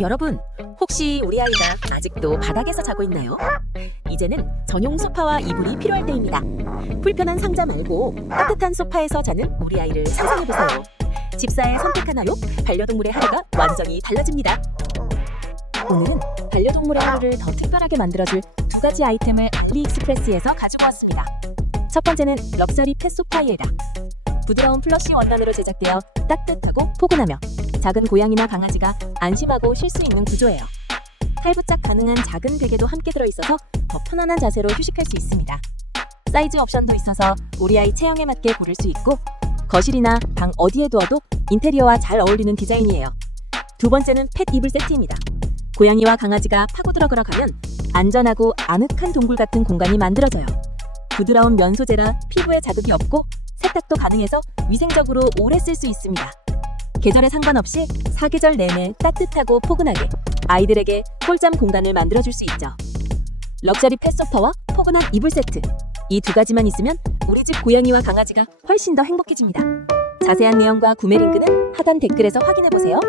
여러분, 혹시 우리 아이가 아직도 바닥에서 자고 있나요? 이제는 전용 소파와 이불이 필요할 때입니다. 불편한 상자 말고 따뜻한 소파에서 자는 우리 아이를 상상해보세요. 집사의 선택 하나로 반려동물의 하루가 완전히 달라집니다. 오늘은 반려동물의 하루를 더 특별하게 만들어줄 두 가지 아이템을 알리익스프레스에서 가지고 왔습니다. 첫 번째는 럭셔리 펫 소파이에다. 부드러운 플러시 원단으로 제작되어 따뜻하고 포근하며 작은 고양이나 강아지가 안심하고 쉴 수 있는 구조예요. 탈부착 가능한 작은 베개도 함께 들어있어서 더 편안한 자세로 휴식할 수 있습니다. 사이즈 옵션도 있어서 우리 아이 체형에 맞게 고를 수 있고 거실이나 방 어디에 두어도 인테리어와 잘 어울리는 디자인이에요. 두 번째는 펫 이불 세트입니다. 고양이와 강아지가 파고 들어가러 가면 안전하고 아늑한 동굴 같은 공간이 만들어져요. 부드러운 면 소재라 피부에 자극이 없고 세탁도 가능해서 위생적으로 오래 쓸 수 있습니다. 계절에 상관없이 사계절 내내 따뜻하고 포근하게 아이들에게 꿀잠 공간을 만들어줄 수 있죠. 럭셔리 펫소파와 포근한 이불 세트. 이 두 가지만 있으면 우리 집 고양이와 강아지가 훨씬 더 행복해집니다. 자세한 내용과 구매 링크는 하단 댓글에서 확인해보세요.